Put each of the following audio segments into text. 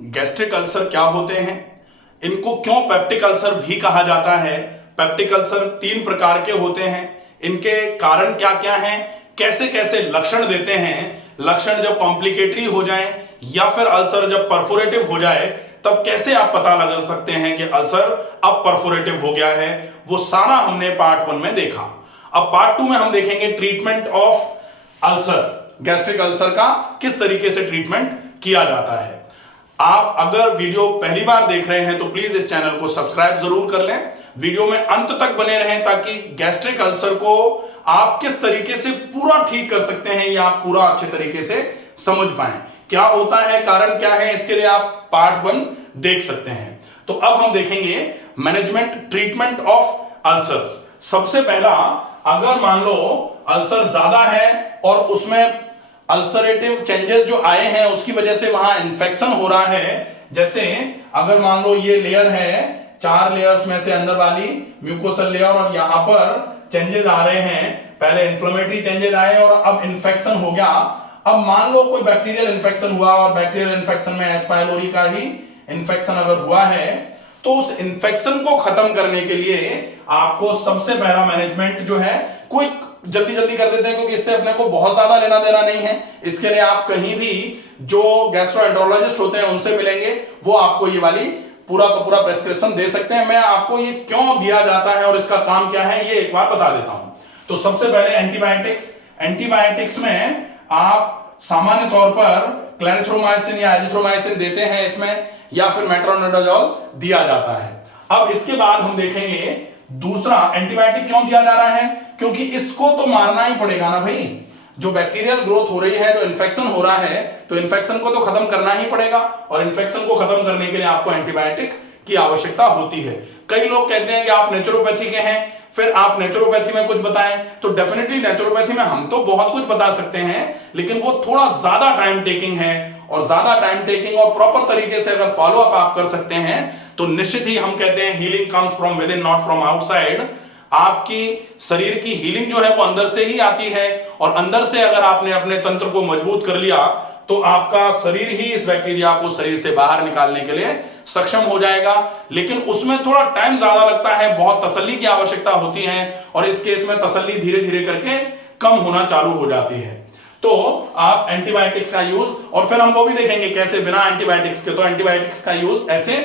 Gastric ulcer क्या होते हैं, इनको क्यों पेप्टिक अल्सर भी कहा जाता है। पेप्टिक अल्सर 3 प्रकार के होते हैं, इनके कारण क्या क्या हैं, कैसे कैसे लक्षण देते हैं, लक्षण जब कॉम्प्लिकेटरी हो जाए या फिर अल्सर जब परफोरेटिव हो जाए तब कैसे आप पता लगा सकते हैं कि अल्सर अब परफोरेटिव हो गया है, वो सारा हमने पार्ट 1 में देखा। अब पार्ट 2 में हम देखेंगे treatment of ulcer, gastric ulcer का किस तरीके से ट्रीटमेंट किया जाता है। आप अगर वीडियो पहली बार देख रहे हैं तो प्लीज इस चैनल को सब्सक्राइब जरूर कर लें, वीडियो में अंत तक बने रहें ताकि गैस्ट्रिक अल्सर को आप किस तरीके से पूरा ठीक कर सकते हैं या आप पूरा अच्छे तरीके से समझ पाएं, क्या होता है, कारण क्या है, इसके लिए आप पार्ट 1 देख सकते हैं। तो अब हम देखेंगे मैनेजमेंट ट्रीटमेंट ऑफ अल्सर्स। सबसे पहला, अगर मान लो अल्सर ज्यादा है और उसमें अल्सरेटिव चेंजेस जो आए हैं उसकी वजह से वहां इंफेक्शन हो रहा है, जैसे अगर मान लो ये लेयर है, 4 लेयर्स में से अंदर वाली म्यूकोसल लेयर, और यहां पर चेंजेस आ रहे हैं, पहले इंफ्लेमेटरी चेंजेस आए और अब इंफेक्शन हो गया। अब मान लो कोई बैक्टीरियल इंफेक्शन हुआ और बैक्टीरियल इंफेक्शन में एच पाइलोरी का ही इंफेक्शन अगर हुआ है तो उस इंफेक्शन को खत्म करने के लिए आपको सबसे पहला मैनेजमेंट जो है, क्विक जल्दी जल्दी कर देते हैं क्योंकि इससे अपने को बहुत ज्यादा लेना देना नहीं है। इसके लिए आप कहीं भी जो गैस्ट्रोएंटरोलॉजिस्ट होते हैं उनसे मिलेंगे, वो आपको ये वाली पूरा का पूरा प्रेस्क्रिप्शन दे सकते हैं। मैं आपको ये क्यों दिया जाता है और इसका काम क्या है ये एक बार बता देता हूं। तो सबसे पहले एंटीबायोटिक्स। एंटीबायोटिक्स में आप सामान्य तौर पर क्लेरिथ्रोमाइसिन या एजिथ्रोमाइसिन देते हैं इसमें, या फिर मेट्रोनिडाजोल दिया जाता है। अब इसके बाद हम देखेंगे दूसरा, एंटीबायोटिक क्यों दिया जा रहा है, क्योंकि इसको तो मारना ही पड़ेगा ना भाई, जो बैक्टीरियल ग्रोथ हो रही है, जो इन्फेक्शन हो रहा है, तो इन्फेक्शन को तो खत्म करना ही पड़ेगा और इन्फेक्शन को खत्म करने के लिए आपको एंटीबायोटिक की आवश्यकता होती है। कई लोग कहते हैं कि आप नेचुरोपैथी के हैं, फिर आप नेचुरोपैथी में कुछ बताएं, तो डेफिनेटली नेचुरोपैथी में हम तो बहुत कुछ बता सकते हैं, लेकिन वो थोड़ा ज्यादा टाइम टेकिंग है, और ज्यादा टाइम टेकिंग और प्रॉपर तरीके से अगर फॉलो अप आप कर सकते हैं तो निश्चित ही हम कहते हैं healing comes from with in not from outside. आपकी शरीर की हीलिंग जो है वो अंदर से ही आती है, और अंदर से अगर आपने अपने तंत्र को मजबूत कर लिया तो आपका शरीर ही इस बैक्टीरिया को शरीर से बाहर निकालने के लिए सक्षम हो जाएगा। लेकिन उसमें थोड़ा टाइम ज्यादा लगता है, बहुत तसल्ली की आवश्यकता होती है, और इस केस में तसल्ली धीरे धीरे करके कम होना चालू हो जाती है। तो आप एंटीबायोटिक्स का यूज, और फिर हम वो भी देखेंगे कैसे बिना एंटीबायोटिक्स के, तो एंटीबायोटिक्स का यूज ऐसे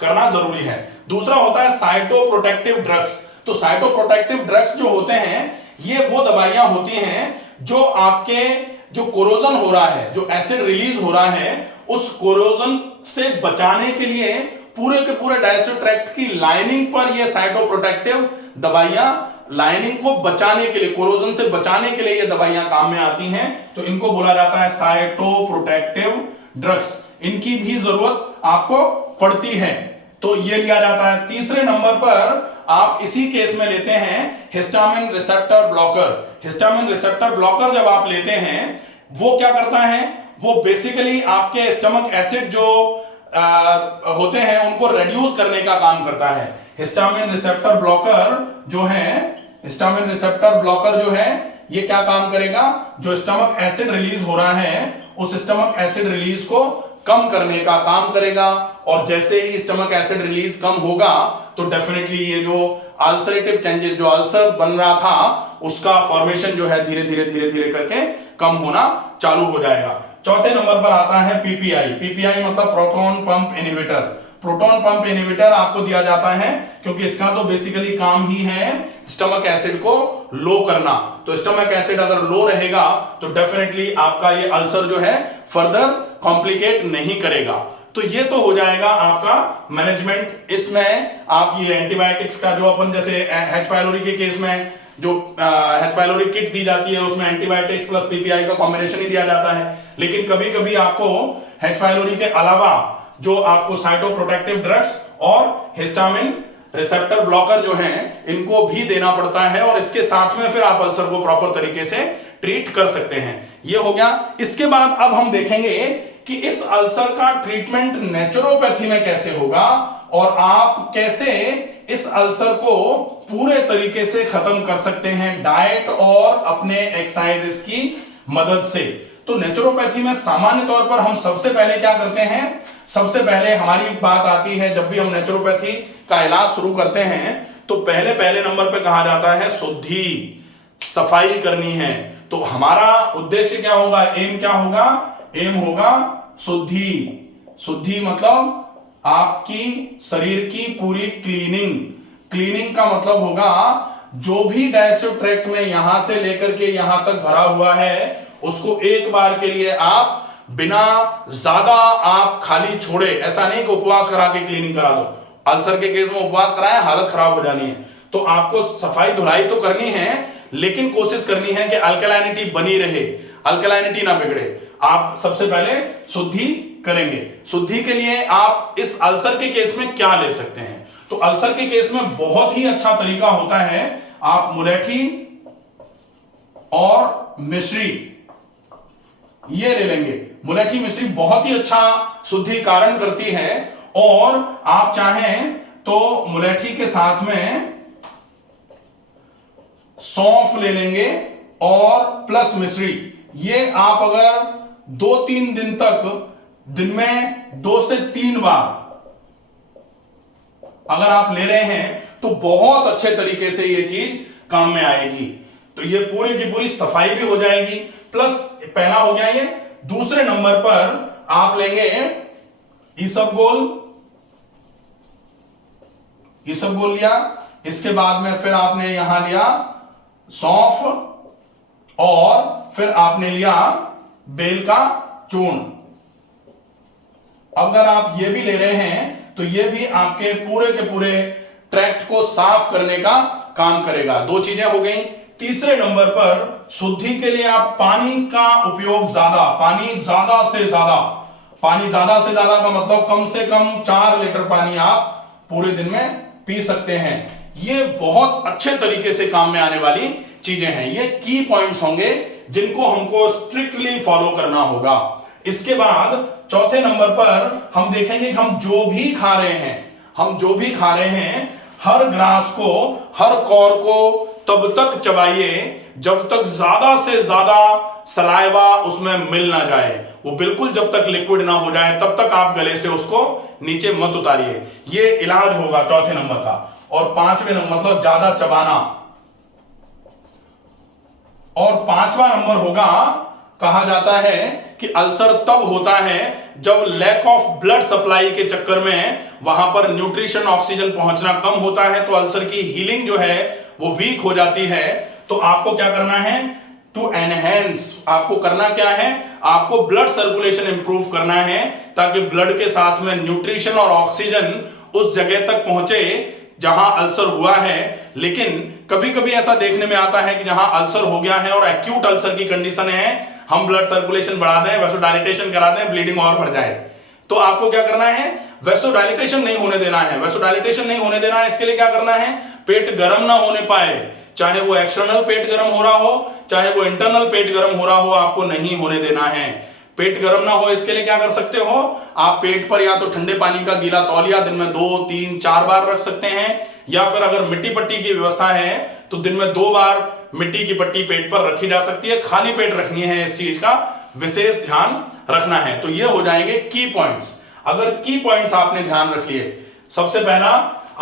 करना जरूरी है। दूसरा होता है साइटोप्रोटेक्टिव ड्रग्स। तो साइटोप्रोटेक्टिव ड्रग्स जो होते हैं ये वो दवाइयां होती हैं जो आपके जो कोरोजन हो रहा है, जो एसिड रिलीज हो रहा है, उस कोरोजन से बचाने के लिए पूरे के पूरे डाइजेस्टिव ट्रैक्ट की लाइनिंग पर ये साइटोप्रोटेक्टिव दवाइयां, लाइनिंग को बचाने के लिए, कोरोजन से बचाने के लिए ये दवाइयां काम में आती हैं, तो इनको बोला जाता है साइटोप्रोटेक्टिव ड्रग्स। इनकी भी जरूरत आपको पड़ती है, तो ये लिया जाता है। तीसरे नंबर पर आप इसी केस में लेते हैं histamine receptor blocker. Histamine receptor blocker जब आप लेते हैं वो क्या करता है, वो बेसिकली आपके स्टमक एसिड जो होते हैं उनको रिड्यूस करने का काम करता है। हिस्टामिन रिसेप्टर ब्लॉकर जो है, हिस्टामिन रिसेप्टर ब्लॉकर जो है ये क्या काम करेगा, जो स्टमक एसिड रिलीज हो रहा है उस स्टमक एसिड रिलीज को कम करने का काम करेगा, और जैसे ही स्टमक एसिड रिलीज कम होगा तो डेफिनेटली ये जो अल्सरेटिव चेंजेस, जो अल्सर बन रहा था उसका फॉर्मेशन जो है धीरे धीरे धीरे धीरे करके कम होना चालू हो जाएगा। चौथे नंबर पर आता है पीपीआई। पीपीआई मतलब proton pump inhibitor. Proton pump inhibitor आपको दिया जाता है क्योंकि इसका तो बेसिकली काम ही है स्टमक एसिड को लो करना। तो स्टमक एसिड अगर लो रहेगा तो डेफिनेटली आपका ये अल्सर जो है फर्दर कॉम्प्लिकेट नहीं करेगा। तो ये तो हो जाएगा आपका मैनेजमेंट। इसमें आप ये एंटीबायोटिक्स का जो अपन जैसे एच पाइलोरी के केस में जो एच पाइलोरी किट दी जाती है उसमें एंटीबायोटिक्स प्लस पीपीआई का कॉम्बिनेशन ही दिया जाता है, लेकिन कभी कभी आपको एच पाइलोरी के अलावा जो आपको साइटोप्रोटेक्टिव ड्रग्स और हिस्टामिन रिसेप्टर ब्लॉकर जो हैं इनको भी देना पड़ता है, और इसके साथ में फिर आप अल्सर को प्रॉपर तरीके से ट्रीट कर सकते हैं। ये हो गया। इसके बाद अब हम देखेंगे कि इस अल्सर का ट्रीटमेंट नेचुरोपैथी में कैसे होगा और आप कैसे इस अल्सर को पूरे तरीके से खत्म कर सकते हैं डाइट और अपने एक्सरसाइज की मदद से। तो नेचुरोपैथी में सामान्य तौर पर हम सबसे पहले क्या करते हैं, सबसे पहले हमारी बात आती है, जब भी हम नेचुरोपैथी का इलाज शुरू करते हैं तो पहले नंबर पे कहा जाता है शुद्धि, सफाई करनी है। तो हमारा उद्देश्य क्या होगा, एम क्या होगा, एम होगा शुद्धि। शुद्धि मतलब आपकी शरीर की पूरी क्लीनिंग। क्लीनिंग का मतलब होगा जो भी डाइजेस्टिव ट्रैक्ट में यहां से लेकर के यहां तक भरा हुआ है उसको एक बार के लिए आप बिना ज्यादा आप खाली छोड़े, ऐसा नहीं कि उपवास करा के क्लीनिंग करा दो। अल्सर के केस में उपवास कराए हालत खराब हो जानी है। तो आपको सफाई धुलाई तो करनी है, लेकिन कोशिश करनी है कि अल्कलाइनिटी बनी रहे, अल्कलाइनिटी ना बिगड़े। आप सबसे पहले शुद्धि करेंगे। शुद्धि के लिए आप इस अल्सर के केस में क्या ले सकते हैं, तो अल्सर के केस में बहुत ही अच्छा तरीका होता है, आप मुलेठी और मिश्री ये ले लेंगे। मुलेठी मिश्री बहुत ही अच्छा शुद्धिकरण करती है, और आप चाहें तो मुलेठी के साथ में सौंफ ले लेंगे और प्लस मिश्री। ये आप अगर 2-3 दिन तक दिन में 2 से 3 बार अगर आप ले रहे हैं तो बहुत अच्छे तरीके से ये चीज काम में आएगी। तो ये पूरी की पूरी सफाई भी हो जाएगी, प्लस पहला हो गया ये। दूसरे नंबर पर आप लेंगे इसबगोल लिया, इसके बाद में फिर आपने यहां लिया सौंफ और फिर आपने लिया बेल का चूर्ण। अगर आप ये भी ले रहे हैं तो ये भी आपके पूरे के पूरे ट्रैक्ट को साफ करने का काम करेगा। 2 चीजें हो गई। तीसरे नंबर पर शुद्धि के लिए आप पानी का उपयोग पानी ज्यादा से ज्यादा का मतलब कम से कम 4 लीटर पानी आप पूरे दिन में पी सकते हैं। ये बहुत अच्छे तरीके से काम में आने वाली चीजें हैं। ये की पॉइंट्स होंगे जिनको हमको स्ट्रिक्टली फॉलो करना होगा। इसके बाद चौथे नंबर पर हम देखेंगे कि हम जो भी खा रहे हैं हर ग्रास को, हर कौर को तब तक चबाइए जब तक ज्यादा से ज्यादा सलाइवा उसमें मिल ना जाए। वो बिल्कुल जब तक लिक्विड ना हो जाए तब तक आप गले से उसको नीचे मत उतारिए। ये इलाज होगा चौथे नंबर का। और 5वें नंबर मतलब ज्यादा चबाना। और 5वां नंबर होगा, कहा जाता है कि अल्सर तब होता है जब लैक ऑफ ब्लड सप्लाई के चक्कर में वहां पर न्यूट्रिशन ऑक्सीजन पहुंचना कम होता है, तो अल्सर की हीलिंग जो है वो वीक हो जाती है। तो आपको क्या करना है, टू एनहेंस, आपको करना क्या है, आपको ब्लड सर्कुलेशन इंप्रूव करना है ताकि ब्लड के साथ में न्यूट्रिशन और ऑक्सीजन उस जगह तक पहुंचे जहां अल्सर हुआ है। लेकिन कभी कभी ऐसा देखने में आता है कि जहां अल्सर हो गया है और एक्यूट अल्सर की कंडीशन है, हम ब्लड सर्कुलेशन बढ़ा दें, वैसोडाइलेटेशन करा दें, ब्लीडिंग और बढ़ जाए। तो आपको क्या करना है, वैसोडाइलेटेशन नहीं होने देना है। वैसोडाइलेटेशन नहीं होने देना है, इसके लिए क्या करना है, पेट गर्म ना होने पाए, चाहे वो एक्सटर्नल पेट गर्म हो रहा हो चाहे वो इंटरनल पेट गर्म हो रहा हो, आपको नहीं होने देना है। पेट गर्म ना हो इसके लिए क्या कर सकते हो, आप पेट पर या तो ठंडे पानी का गीला तौलिया दिन में 2, 3, 4 बार रख सकते हैं, या फिर अगर मिट्टी पट्टी की व्यवस्था है तो दिन में 2 बार मिट्टी की पट्टी पेट पर रखी जा सकती है। खाली पेट रखनी है, इस चीज का विशेष ध्यान रखना है। तो ये हो जाएंगे की पॉइंट्स। अगर की पॉइंट्स आपने ध्यान रख लिए, सबसे पहला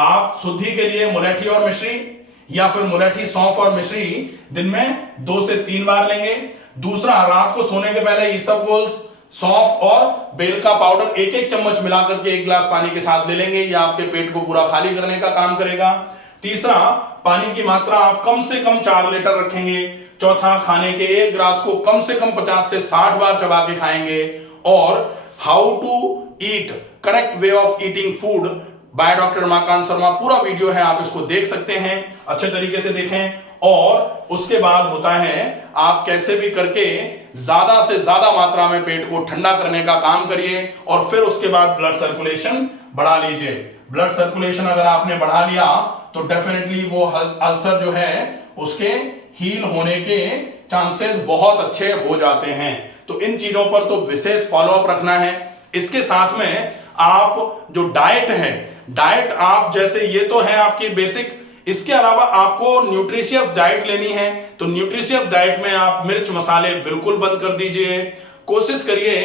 आप शुद्धि के लिए मुलेठी और मिश्री या फिर मुलेठी, सौंफ और मिश्री दिन में 2 से 3 बार लेंगे। दूसरा, रात को सोने के पहले इसबगोल, सौंफ और बेल का पाउडर 1-1 चम्मच मिलाकर के 1 गिलास पानी के साथ ले लेंगे। यह आपके पेट को पूरा खाली करने का काम करेगा। तीसरा, पानी की मात्रा आप कम से कम 4 लीटर रखेंगे। चौथा, खाने के 1 गिलास को कम से कम 50 से 60 बार चबा के खाएंगे। और how to eat, correct way of eating food by doctor Ramakant Sharma, पूरा वीडियो है, आप इसको देख सकते हैं, अच्छे तरीके से देखें। और उसके बाद होता है आप कैसे भी करके ज्यादा से ज्यादा मात्रा में पेट को ठंडा करने का काम करिए, और फिर उसके बाद ब्लड सर्कुलेशन बढ़ा लीजिए। ब्लड सर्कुलेशन अगर आपने बढ़ा लिया तो डेफिनेटली वो अल्सर जो है उसके हील होने के चांसेस बहुत अच्छे हो जाते हैं। तो इन चीजों पर तो विशेष फॉलोअप रखना है। इसके साथ में आप जो डाइट है, डाइट आप जैसे ये तो है आपकी बेसिक, इसके अलावा आपको न्यूट्रिशियस डाइट लेनी है। तो न्यूट्रिशियस डाइट में आप मिर्च मसाले बिल्कुल बंद कर दीजिए। कोशिश करिए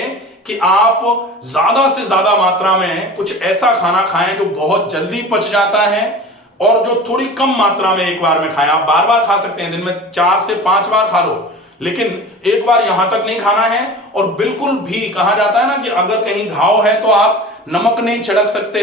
कि आप ज्यादा से ज्यादा मात्रा में कुछ ऐसा खाना खाएं जो बहुत जल्दी पच जाता है और जो थोड़ी कम मात्रा में एक बार में खाएं। आप बार बार खा सकते हैं, दिन में 4 से 5 बार खा लो, लेकिन एक बार यहां तक नहीं खाना है। और बिल्कुल भी कहा जाता है ना कि अगर कहीं घाव है तो आप नमक नहीं छिड़क सकते,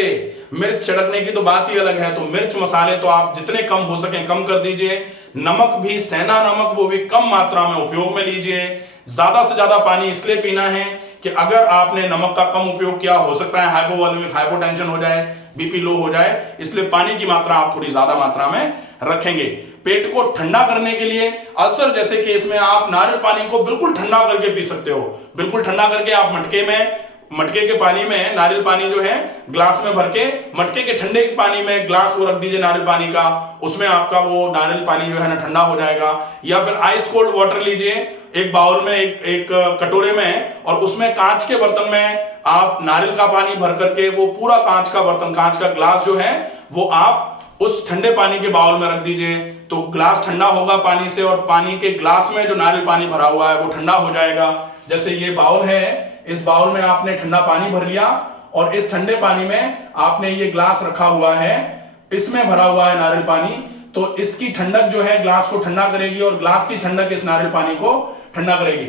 मिर्च छिड़कने की तो बात ही अलग है। तो मिर्च मसाले तो आप जितने कम हो सके कम कर दीजिए। नमक भी, सेंधा नमक, वो भी कम मात्रा में उपयोग में लीजिए। ज्यादा से ज्यादा पानी इसलिए पीना है कि अगर आपने नमक का कम उपयोग किया, हो सकता है हाइपोवॉल्यूमिक हाइपोटेंशन हो जाए, बीपी लो हो जाए, इसलिए पानी की मात्रा आप थोड़ी ज्यादा मात्रा में रखेंगे। पेट को ठंडा करने के लिए अल्सर जैसे केस में आप नारियल पानी को बिल्कुल ठंडा करके पी सकते हो। बिल्कुल ठंडा करके आप मटके के पानी में नारियल पानी जो है ग्लास में भर के, मटके के ठंडे पानी में ग्लास को रख दीजिए नारियल पानी का, उसमें आपका वो नारियल पानी जो है ना ठंडा हो जाएगा। या फिर आइस कोल्ड वाटर लीजिए, एक बाउल में, एक कटोरे में, और उसमें कांच के बर्तन में आप नारियल का पानी भर करके, वो पूरा कांच का बर्तन, कांच का ग्लास जो है वो आप उस ठंडे पानी के बाउल में रख दीजिए। तो ग्लास ठंडा होगा पानी से, और पानी के ग्लास में जो नारियल पानी भरा हुआ है वो ठंडा हो जाएगा। जैसे ये बाउल है, इस बाउल में आपने ठंडा पानी भर लिया और इस ठंडे पानी में आपने ये ग्लास रखा हुआ है, इसमें भरा हुआ है नारियल पानी। तो इसकी ठंडक जो है ग्लास को ठंडा करेगी और ग्लास की ठंडक इस नारियल पानी को ठंडा करेगी।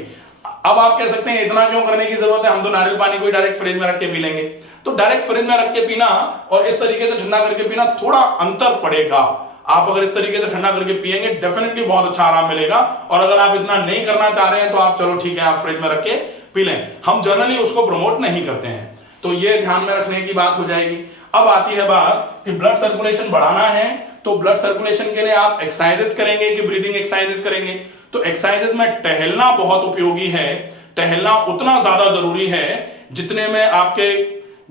अब आप कह सकते हैं इतना क्यों करने की जरूरत है, हम तो नारियल पानी को डायरेक्ट फ्रिज में रख के पी लेंगे। तो डायरेक्ट फ्रिज में रख के पीना और इस तरीके से ठंडा करके पीना थोड़ा अंतर पड़ेगा। आप अगर इस तरीके से ठंडा करके पिएंगे डेफिनेटली बहुत अच्छा आराम मिलेगा। और अगर आप इतना नहीं करना चाह रहे हैं तो आप चलो ठीक है, आप फ्रिज में रख के पी लें। हम जनरली उसको प्रमोट नहीं करते हैं, तो ये ध्यान में रखने की बात हो जाएगी। अब आती है बात कि ब्लड सर्कुलेशन बढ़ाना है, तो ब्लड सर्कुलेशन के लिए आप एक्सरसाइजेस करेंगे कि ब्रीदिंग एक्सरसाइजेस करेंगे। तो एक्सरसाइजेस में टहलना बहुत उपयोगी है। टहलना उतना ज्यादा जरूरी है जितने में आपके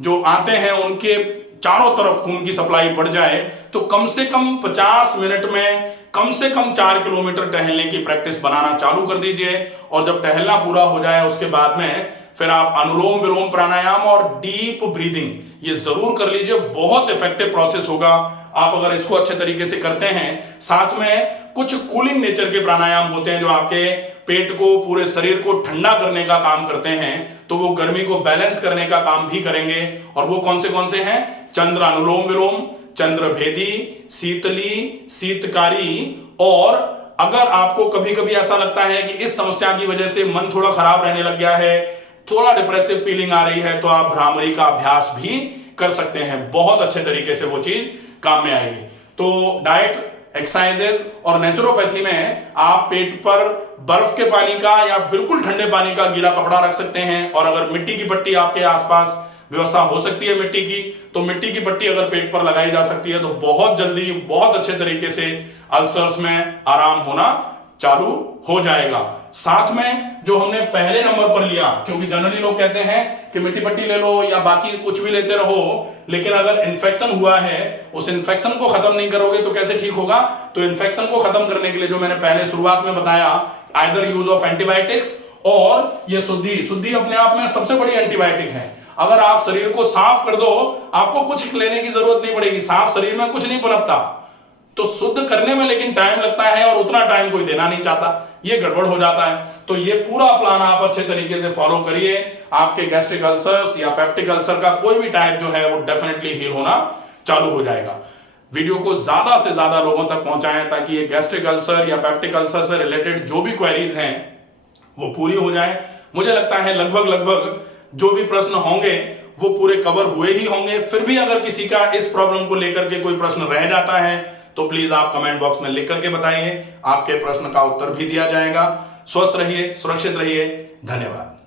जो आते हैं उनके चारों तरफ खून की सप्लाई बढ़ जाए। तो कम से कम 50 मिनट में कम से कम 4 किलोमीटर टहलने की प्रैक्टिस बनाना चालू कर दीजिए। और जब टहलना पूरा हो जाए उसके बाद में फिर आप अनुलोम विलोम प्राणायाम और डीप ब्रीदिंग ये जरूर कर लीजिए, बहुत इफेक्टिव प्रोसेस होगा आप अगर इसको अच्छे तरीके से करते हैं। साथ में कुछ कूलिंग नेचर के प्राणायाम होते हैं जो आपके पेट को, पूरे शरीर को ठंडा करने का काम करते हैं, तो वो गर्मी को बैलेंस करने का काम भी करेंगे। और वो कौन से हैं? चंद्र अनुलोम विलोम, चंद्र भेदी, शीतली, शीतकारी। और अगर आपको कभी कभी ऐसा लगता है कि इस समस्या की वजह से मन थोड़ा खराब रहने लग गया है, थोड़ा डिप्रेसिव फीलिंग आ रही है, तो आप भ्रामरी का अभ्यास भी कर सकते हैं। बहुत अच्छे तरीके से वो चीज काम में आएगी। तो डाइट, एक्सरसाइजेस और नेचुरोपैथी में आप पेट पर बर्फ के पानी का या बिल्कुल ठंडे पानी का गीला कपड़ा रख सकते हैं। और अगर मिट्टी की पट्टी आपके आसपास व्यवस्था हो सकती है मिट्टी की, तो मिट्टी की पट्टी अगर पेट पर लगाई जा सकती है तो बहुत जल्दी, बहुत अच्छे तरीके से अल्सर्स में आराम होना चालू हो जाएगा। साथ में जो हमने पहले नंबर पर लिया, क्योंकि जनरली लोग कहते हैं कि मिट्टी पट्टी ले लो या बाकी कुछ भी लेते रहो, लेकिन अगर इन्फेक्शन हुआ है उस इन्फेक्शन को खत्म नहीं करोगे तो कैसे ठीक होगा। तो इन्फेक्शन को खत्म करने के लिए जो मैंने पहले शुरुआत में बताया, आइदर यूज ऑफ एंटीबायोटिक्स, और ये शुद्धि अपने आप में सबसे बड़ी एंटीबायोटिक है। अगर आप शरीर को साफ कर दो, आपको कुछ लेने की जरूरत नहीं पड़ेगी, साफ शरीर में कुछ नहीं पनपता। तो शुद्ध करने में लेकिन टाइम लगता है और उतना टाइम कोई देना नहीं चाहता, ये गड़बड़ हो जाता है। तो ये पूरा प्लान आप अच्छे तरीके से फॉलो करिए, आपके गैस्ट्रिक अल्सर्स या पेप्टिक अल्सर का कोई भी टाइप जो है वो डेफिनेटली हील होना चालू हो जाएगा। वीडियो को ज्यादा से ज्यादा लोगों तक पहुंचाएं ताकि ये गैस्ट्रिक अल्सर या पेप्टिक अल्सर से रिलेटेड जो भी क्वेरीज हैं वो पूरी हो जाए। मुझे लगता है लगभग जो भी प्रश्न होंगे वो पूरे कवर हुए ही होंगे। फिर भी अगर किसी का इस प्रॉब्लम को लेकर के कोई प्रश्न रह जाता है तो प्लीज आप कमेंट बॉक्स में लिख करके बताइए, आपके प्रश्न का उत्तर भी दिया जाएगा। स्वस्थ रहिए, सुरक्षित रहिए, धन्यवाद।